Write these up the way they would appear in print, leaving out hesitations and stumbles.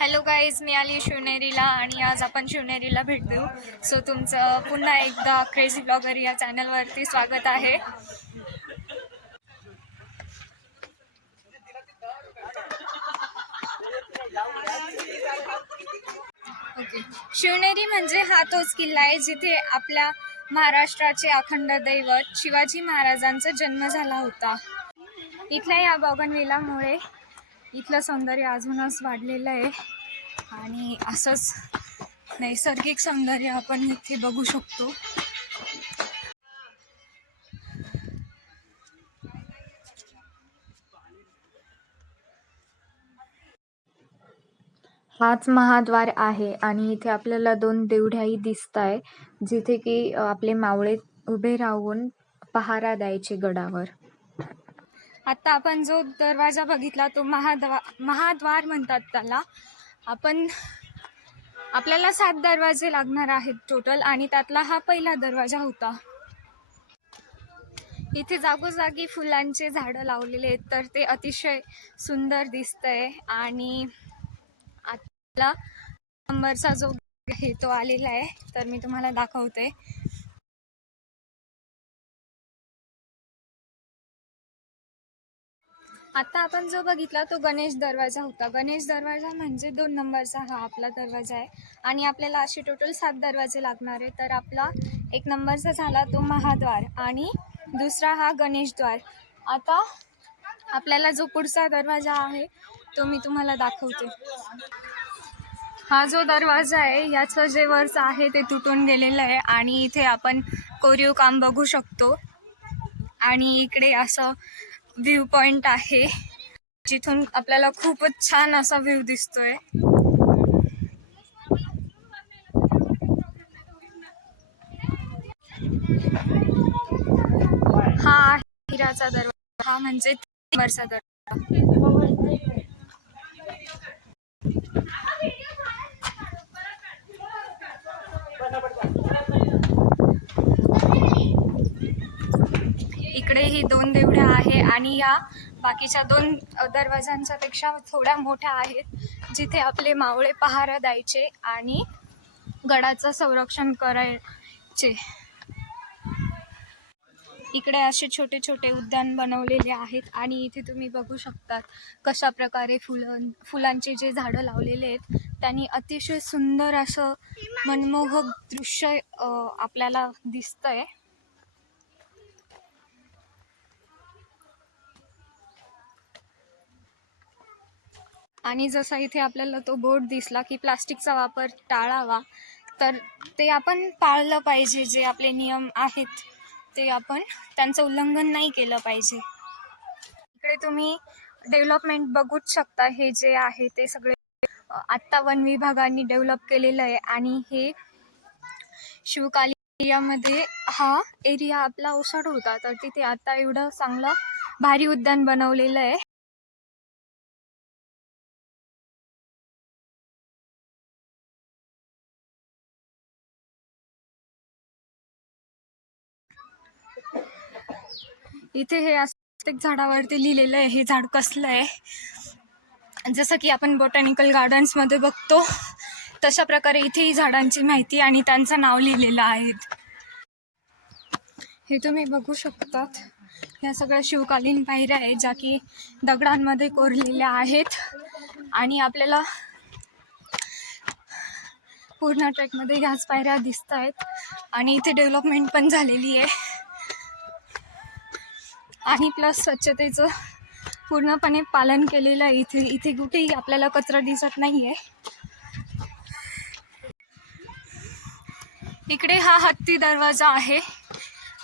Hello guys, मी आली शिवनेरीला आणि आज आपण शिवनेरीला भेट देऊ. सो तुमचं पुन्हा एकदा क्रेझी ब्लॉगर या चॅनलवरती स्वागत आहे. ओके, शिवनेरी म्हणजे हा तोच किल्ला आहे जिथे आपल्या महाराष्ट्राचे अखंड दैवत शिवाजी महाराजांचा जन्म झाला होता. इथल्या या बोगनविलामुळे इथलं सौंदर्य अजूनच वाढलेलं आहे आणि असंच नैसर्गिक सौंदर्य आपण इथे बघू शकतो. हाच महाद्वार आहे आणि इथे आपल्याला 2 देवढ्याही दिसताय जिथे की आपले मावळे उभे राहून पहारा द्यायचे गडावर. आता आपण जो दरवाजा बघितला तो महाद्वार म्हणतात त्याला. आपल्याला 7 दरवाजे लागणार आहेत टोटल आणि त्यातला हा पहिला दरवाजा होता. इथे जागोजागी फुलांचे झाडं लावलेले आहेत तर ते अतिशय सुंदर दिसतंय. आणि आता नंबरचा जो आहे तो आलेला आहे तर मी तुम्हाला दाखवते. आता आपण जो बघितला तो गणेश दरवाजा होता. गणेश दरवाजा म्हणजे 2 नंबरचा हा आपला दरवाजा आहे आणि आपल्याला असे टोटल 7 दरवाजे लागणार आहे. तर आपला 1 नंबरचा झाला तो महाद्वार आणि दुसरा हा गणेशद्वार. आता आपल्याला जो पुढचा दरवाजा आहे तो मी तुम्हाला दाखवते. हा जो दरवाजा आहे याचं जे वरचं आहे ते तुटून गेलेलं आहे आणि इथे आपण कोरीव काम बघू शकतो. आणि इकडे असं व्ह्यू पॉइंट आहे जिथून आपल्याला खूपच छान असा व्ह्यू दिसतोय. हा आहे हिराचा दरवाजा, हा म्हणजे 3 नंबरचा दरवाजा. इकडे ही 2 देवड्या आहे आणि या बाकीच्या 2 दरवाजांच्या पेक्षा थोड्या मोठ्या आहेत जिथे आपले मावळे पहारा द्यायचे आणि गडाचं संरक्षण करायचे. इकडे असे छोटे छोटे उद्यान बनवलेले आहेत आणि इथे तुम्ही बघू शकतात कशा प्रकारे फुलांचे जे झाडं लावलेले आहेत त्यांनी अतिशय सुंदर असं मनमोहक दृश्य आपल्याला दिसतंय. आणि जसा इथे आपल्याला तो बोर्ड दिसला की प्लास्टिकचा वापर टाळावा, तर ते आपण पाळलं पाहिजे. जे आपले नियम आहेत ते आपण त्यांचं उल्लंघन नाही केलं पाहिजे. इकडे तुम्ही डेव्हलपमेंट बघूच शकता. हे जे आहे ते सगळे आत्ता वन विभागाने डेव्हलप केलेलं आहे आणि हे शिवकाली एरियामध्ये हा एरिया आपला ओसाड होता तर तिथे आता एवढं चांगलं भारी उद्यान बनवलेलं आहे. इथे हे प्रत्येक झाडावरती लिहिलेलं आहे हे झाड कसलं आहे. जसं की आपण बॉटॅनिकल गार्डन्समध्ये बघतो तशा प्रकारे इथेही झाडांची माहिती आणि त्यांचं नाव लिहिलेलं आहे. हे तुम्ही बघू शकतात. ह्या सगळ्या शिवकालीन पायऱ्या आहेत ज्या की दगडांमध्ये कोरलेल्या आहेत आणि आपल्याला पूर्ण ट्रेकमध्ये ह्याच पायऱ्या दिसत आहेत आणि इथे डेव्हलपमेंट पण झालेली आहे आणि प्लस स्वच्छतेचं पूर्णपणे पालन केलेलं आहे. इथे कुठेही आपल्याला कचरा दिसत नाही आहे. इकडे हा हत्ती दरवाजा आहे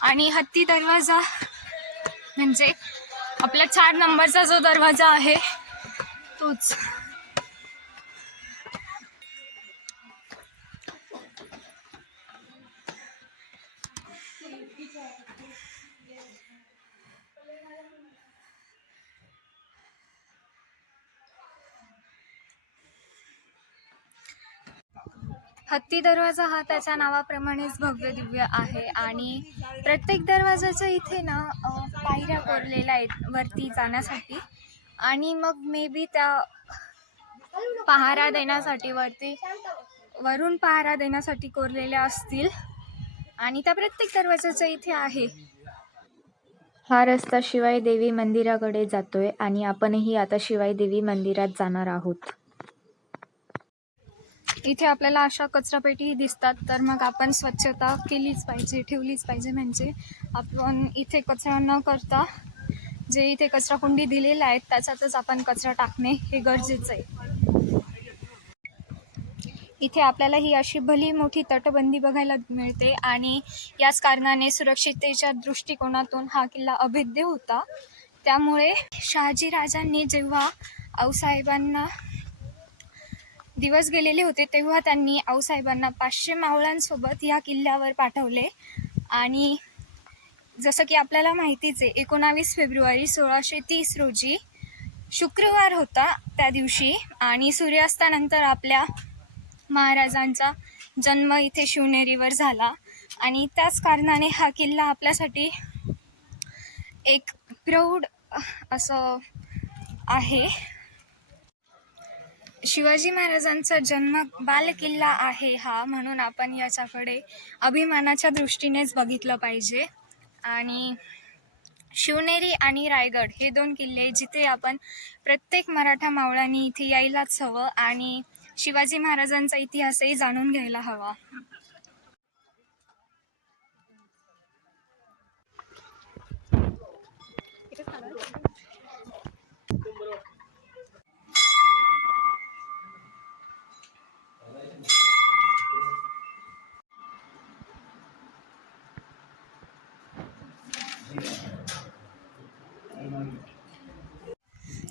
आणि हत्ती दरवाजा म्हणजे आपला 4 नंबरचा जो दरवाजा आहे तोच. हत्ती दरवाजा हा त्याच्या नावाप्रमाणेच भव्य दिव्य आहे आणि प्रत्येक दरवाजाच्या इथे ना पायऱ्या कोरलेल्या आहेत वरती जाण्यासाठी आणि मग मे बी त्या पहारा देण्यासाठी वरून पहारा देण्यासाठी कोरलेल्या असतील आणि त्या प्रत्येक दरवाजाच्या इथे आहे. हा रस्ता शिवाई देवी मंदिराकडे जातोय आणि आपणही आता शिवाई देवी मंदिरात जाणार आहोत. इथे आपल्याला अशा कचरापेटीही दिसतात, तर मग आपण स्वच्छता केलीच पाहिजे, ठेवलीच पाहिजे. म्हणजे आपण इथे कचरा न करता जे इथे कचराकुंडी दिलेल्या आहेत त्याच्यातच आपण कचरा टाकणे हे गरजेचं आहे. इथे आपल्याला ही अशी भली मोठी तटबंदी बघायला मिळते आणि याच कारणाने सुरक्षिततेच्या दृष्टिकोनातून हा किल्ला अभेद्य होता. त्यामुळे शहाजीराजांनी जेव्हा आऊसाहेबांना दिवस गेलेले होते तेव्हा त्यांनी आऊसाहेबांना 500 मावळ्यांसोबत या किल्ल्यावर पाठवले. आणि जसं की आपल्याला माहितीच आहे, 19 फेब्रुवारी 1630 रोजी शुक्रवार होता त्या दिवशी आणि सूर्यास्तानंतर आपल्या महाराजांचा जन्म इथे शिवनेरीवर झाला. आणि त्याच कारणाने हा किल्ला आपल्यासाठी एक प्रौढ असं आहे. शिवाजी महाराजांचा जन्म बालकिल्ला आहे हा, म्हणून आपण याच्याकडे अभिमानाच्या दृष्टीनेच बघितलं पाहिजे. आणि शिवनेरी आणि रायगड हे 2 किल्ले जिथे आपण प्रत्येक मराठा मावळ्यांनी इथे यायलाच हवं आणि शिवाजी महाराजांचा इतिहासही जाणून घ्यायला हवा.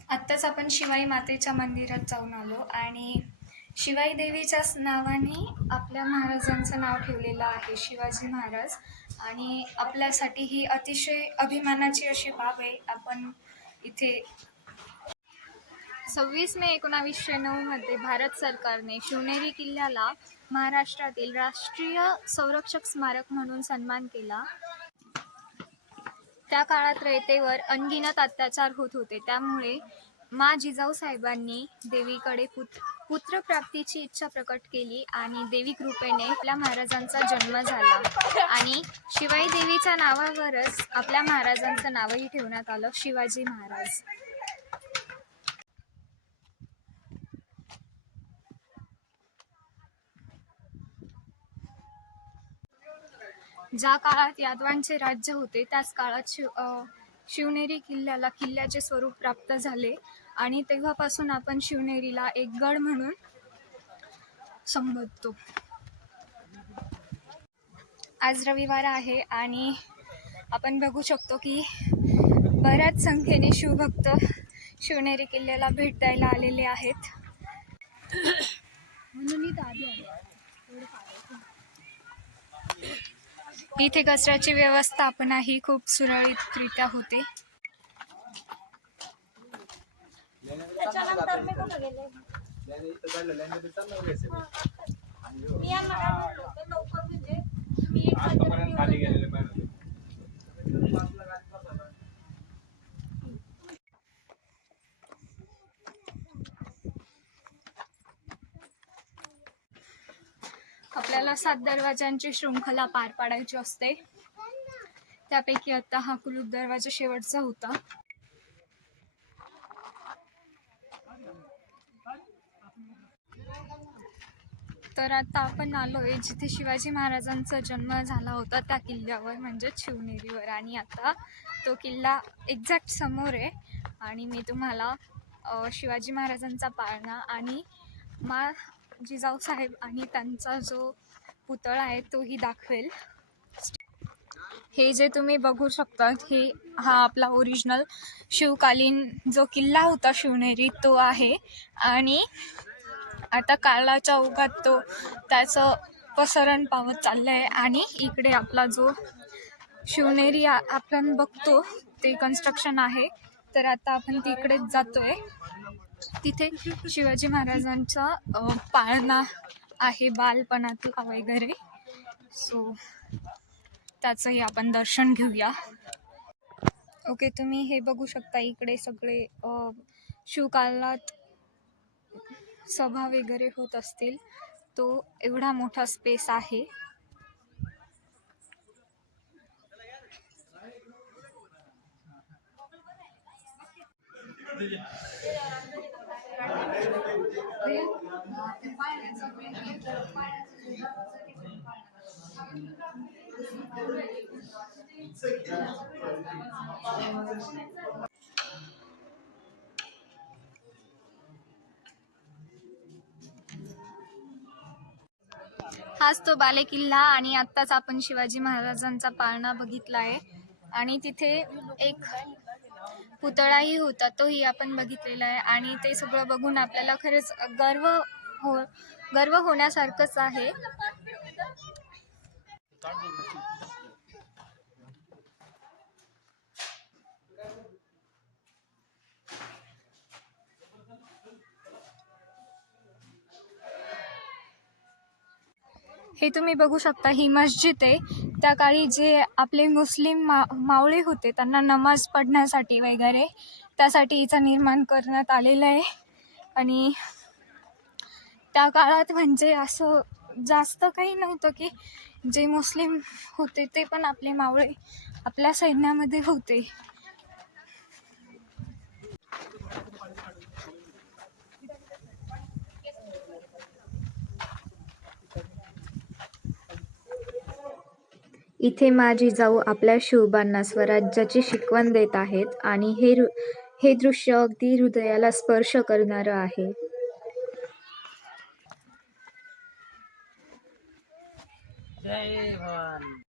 आत्ताच आपण शिवाई मातेच्या मंदिरात जाऊन आलो आणि शिवाई देवीच्याच नावाने आपल्या महाराजांचं नाव ठेवलेलं आहे शिवाजी महाराज. आणि आपल्यासाठी ही अतिशय अभिमानाची अशी बाब आहे. आपण इथे 26 मे 1909 मध्ये भारत सरकारने शिवनेरी किल्ल्याला महाराष्ट्रातील राष्ट्रीय संरक्षक स्मारक म्हणून सन्मान केला. त्या काळात रयतेवर अनगिनत अत्याचार होत होते. त्यामुळे जिजाऊ साहेबांनी देवीकडे पुत्रप्राप्तीची इच्छा प्रकट केली आणि देवी कृपेने आपल्या महाराजांचा जन्म झाला. आणि शिवाई देवीच्या नावावरच आपल्या महाराजांचं नावही ठेवण्यात आलं, शिवाजी महाराज. ज्या काळात यादवांचे राज्य होते त्याच काळात शिवनेरी किल्ल्याला किल्ल्याचे स्वरूप प्राप्त झाले आणि तेव्हापासून आपण शिवनेरीला एक गड म्हणून संबोधतो. आज रविवार आहे आणि आपण बघू शकतो की बऱ्याच संख्येने शिवभक्त शिवनेरी किल्ल्याला भेट द्यायला आलेले आहेत. इथे कचऱ्याची व्यवस्थापनाही खूप सुरळीतरित्या होते. आपल्याला 7 दरवाजांची शृंखला पार पाडायची असते. त्यापैकी आता हा कुलूप दरवाजा शेवटचा होता. तर आता आपण आलोय जिथे शिवाजी महाराजांचा जन्म झाला होता त्या किल्ल्यावर, म्हणजेच शिवनेरीवर. आणि आता तो किल्ला एक्झॅक्ट समोर आहे आणि मी तुम्हाला शिवाजी महाराजांचा पाळणा आणि जिजाऊ साहेब आणि त्यांचा जो पुतळा आहे तोही दाखवेल. हे जे तुम्ही बघू शकता हा आपला ओरिजिनल शिवकालीन जो किल्ला होता शिवनेरी तो आहे. आणि आता काळाच्या ओघात त्याचं पसरण पावत चाललं आहे. आणि इकडे आपला जो शिवनेरी आपण बघतो ते कन्स्ट्रक्शन आहे. तर आता आपण तिकडेच जातोय. तिथे शिवाजी महाराजांचा पाळणा आहे बालपणातला वगैरे. सो त्याचंही आपण दर्शन घेऊया. ओके, तुम्ही हे बघू शकता इकडे सगळे शिवकालात सभा वगैरे होत असतील. तो एवढा मोठा स्पेस आहे. हाच तो बालेकिल्ला आणि आत्ताच आपण शिवाजी महाराजांचा पाळणा बघितला आहे आणि तिथे एक पुतळाही होता, तोही आपण बघितलेला आहे आणि ते सगळं बघून आपल्याला खरंच हो गर्व होण्यासारखंच आहे. हे तुम्ही बघू शकता, ही मस्जिद आहे. त्या काळी जे आपले मुस्लिम मावळे होते त्यांना नमाज पढण्यासाठी वगैरे त्यासाठी हिचं निर्माण करण्यात आलेलं आहे. आणि त्या काळात म्हणजे असं जास्त काही नव्हतं की जे मुस्लिम होते ते पण आपले मावळे आपल्या सैन्यामध्ये होते. इथे माझी जाऊ आपल्या शिवबांना स्वराज्याची शिकवण देत आहेत आणि हे दृश्य अगदी हृदयाला स्पर्श करणारं आहे. जय भवानी.